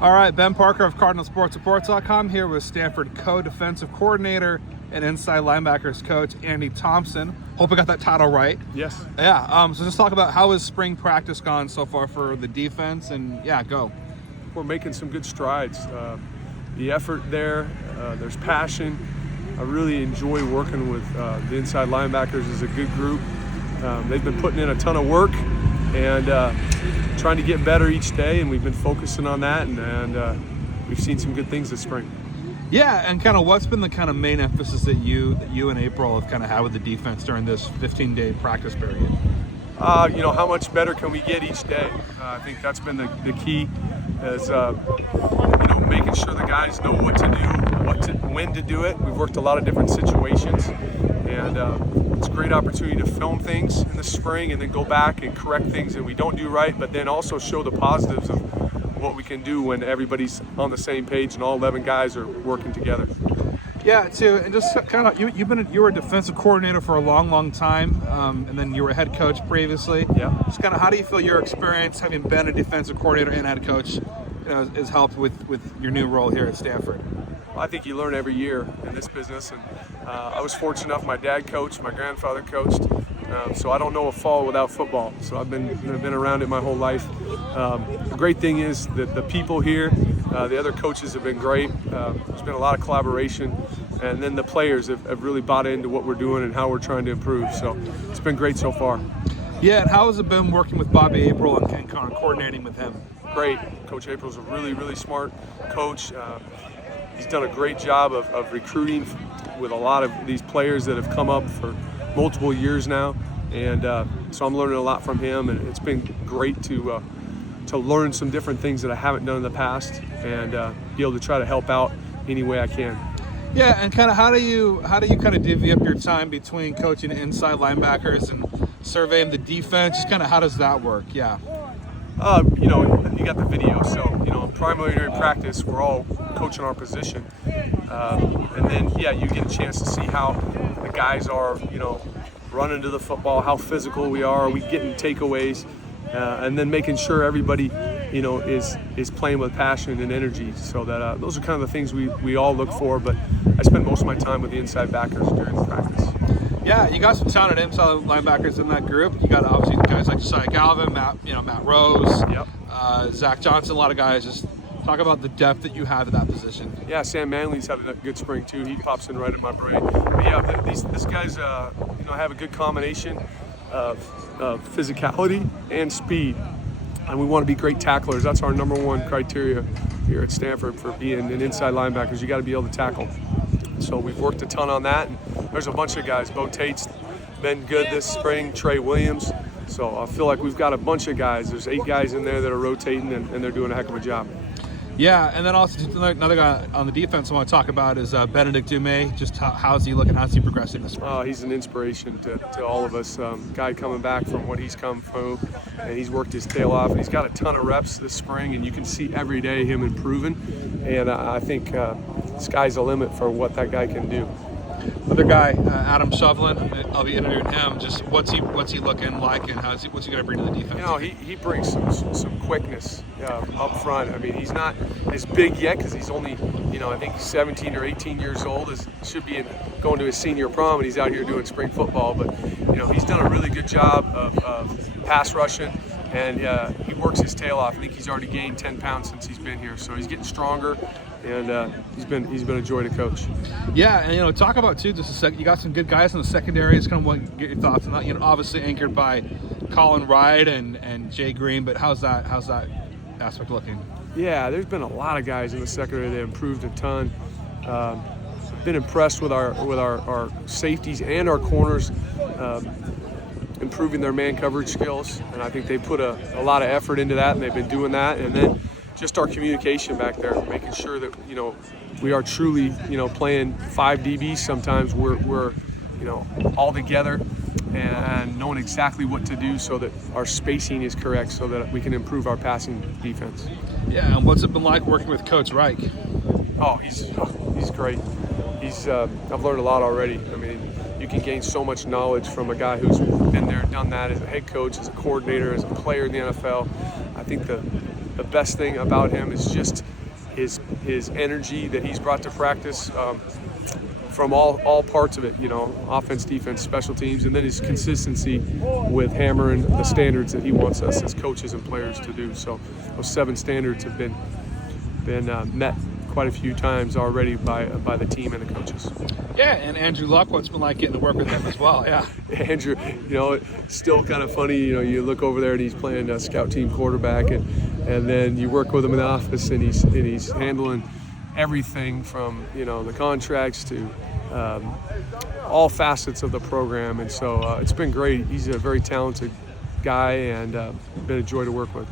All right, Ben Parker of CardinalSportsReport.com here with Stanford Co-Defensive Coordinator and inside linebackers coach Andy Thompson. Hope I got that title right. Yes. Yeah, so just talk about how has spring practice gone so far for the defense, and yeah, go. We're making some good strides. The effort there, there's passion. I really enjoy working with the inside linebackers as a good group. They've been putting in a ton of work and trying to get better each day, and we've been focusing on that, and we've seen some good things this spring. Yeah, and kind of what's been the kind of main emphasis that you and April have kind of had with the defense during this 15-day practice period? How much better can we get each day? I think that's been the key, is making sure the guys know what to do, when to do it. We've worked a lot of different situations, and it's a great opportunity to film things in the spring and then go back and correct things that we don't do right, but then also show the positives of what we can do when everybody's on the same page and all 11 guys are working together. Yeah, too, and just kind of you were a defensive coordinator for a long time, and then you were a head coach previously. Yeah. Just kind of how do you feel your experience having been a defensive coordinator and head coach, has helped with your new role here at Stanford? Well, I think you learn every year in this business, and I was fortunate enough. My dad coached, my grandfather coached, so I don't know a fall without football. So I've been around it my whole life. The great thing is that the people here, the other coaches have been great. There's been a lot of collaboration, and then the players have really bought into what we're doing and how we're trying to improve. So it's been great so far. Yeah, and how has it been working with Bobby April and kind of coordinating with him? Great. Coach April's a really, really smart coach. He's done a great job of recruiting with a lot of these players that have come up for multiple years now, and so I'm learning a lot from him, and it's been great to learn some different things that I haven't done in the past, and be able to try to help out any way I can. Yeah, and kind of how do you kind of divvy up your time between coaching inside linebackers and surveying the defense? Just kind of how does that work? Yeah. You got the video, so in primary practice we're all coaching our position, and then you get a chance to see how the guys are running to the football, how physical we are we getting takeaways, and then making sure everybody is playing with passion and energy, so that those are kind of the things we all look for. But I spend most of my time with the inside backers during the practice. Yeah, you got some talented inside linebackers in that group. You got obviously guys like Josiah Galvin, Matt Rose, Yep. Zach Johnson, a lot of guys. Just talk about the depth that you have at that position. Yeah, Sam Manley's had a good spring too. He pops in right in my brain. But yeah, these guys have a good combination of physicality and speed, and we want to be great tacklers. That's our number one criteria here at Stanford for being an inside linebacker. You got to be able to tackle. So we've worked a ton on that, and there's a bunch of guys. Bo Tate's been good this spring, Trey Williams. So I feel like we've got a bunch of guys. There's 8 guys in there that are rotating, and they're doing a heck of a job. Yeah, and then also another guy on the defense I want to talk about is Benedict Dumais. Just how's he looking? How's he progressing this spring? He's an inspiration to all of us. Guy coming back from what he's come through, and he's worked his tail off. And he's got a ton of reps this spring, and you can see every day him improving. And I think sky's the limit for what that guy can do. Other guy, Adam Shovlin, I'll be interviewing him. Just what's he looking like, and what's he going to bring to the defense? He brings some quickness up front. I mean, he's not as big yet because he's only, I think 17 or 18 years old. Should be going to his senior prom, and he's out here doing spring football. But he's done a really good job of pass rushing, and he works his tail off. I think he's already gained 10 pounds since he's been here, so he's getting stronger. And he's been a joy to coach. Yeah, and talk about too. Just a second, you got some good guys in the secondary. Just kind of want to get your thoughts on that. Obviously anchored by Colin Wright and Jay Green, but how's that aspect looking? Yeah, there's been a lot of guys in the secondary that improved a ton. Been impressed with our safeties and our corners improving their man coverage skills, and I think they put a lot of effort into that, and they've been doing that. And then just our communication back there, making sure that we are truly playing 5 DBs. Sometimes we're all together and knowing exactly what to do so that our spacing is correct, so that we can improve our passing defense. Yeah, and what's it been like working with Coach Reich? Oh, he's great. I've learned a lot already. I mean, you can gain so much knowledge from a guy who's been there, done that as a head coach, as a coordinator, as a player in the NFL. I think the the best thing about him is just his energy that he's brought to practice, from all parts of it, offense, defense, special teams, and then his consistency with hammering the standards that he wants us as coaches and players to do. So those 7 standards have been met quite a few times already by the team and the coaches. Yeah, and Andrew Luck, what's it been like getting to work with him as well? Yeah. Andrew, it's still kind of funny, you look over there and he's playing a scout team quarterback, and then you work with him in the office and he's handling everything from, the contracts to all facets of the program. And so it's been great. He's a very talented guy and been a joy to work with.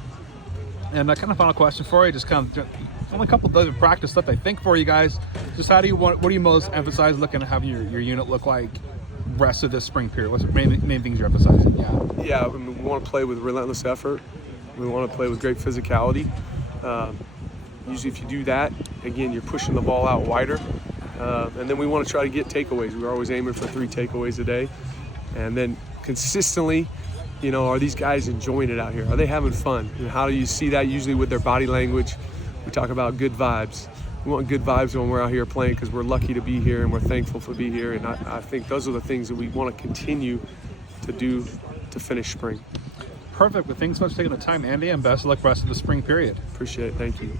And kind of final question for you, just kind of only a couple dozen practice stuff I think for you guys. Just what do you most emphasize looking to have your unit look like rest of this spring period? What's the main things you're emphasizing? Yeah, we want to play with relentless effort. We want to play with great physicality. Usually if you do that, again, you're pushing the ball out wider. And then we want to try to get takeaways. We're always aiming for 3 takeaways a day. And then consistently, are these guys enjoying it out here? Are they having fun? And how do you see that? Usually with their body language. We talk about good vibes. We want good vibes when we're out here playing because we're lucky to be here and we're thankful to be here. And I think those are the things that we want to continue to do to finish spring. Perfect. Well, thanks so much for taking the time, Andy, and best of luck rest of the spring period. Appreciate it. Thank you.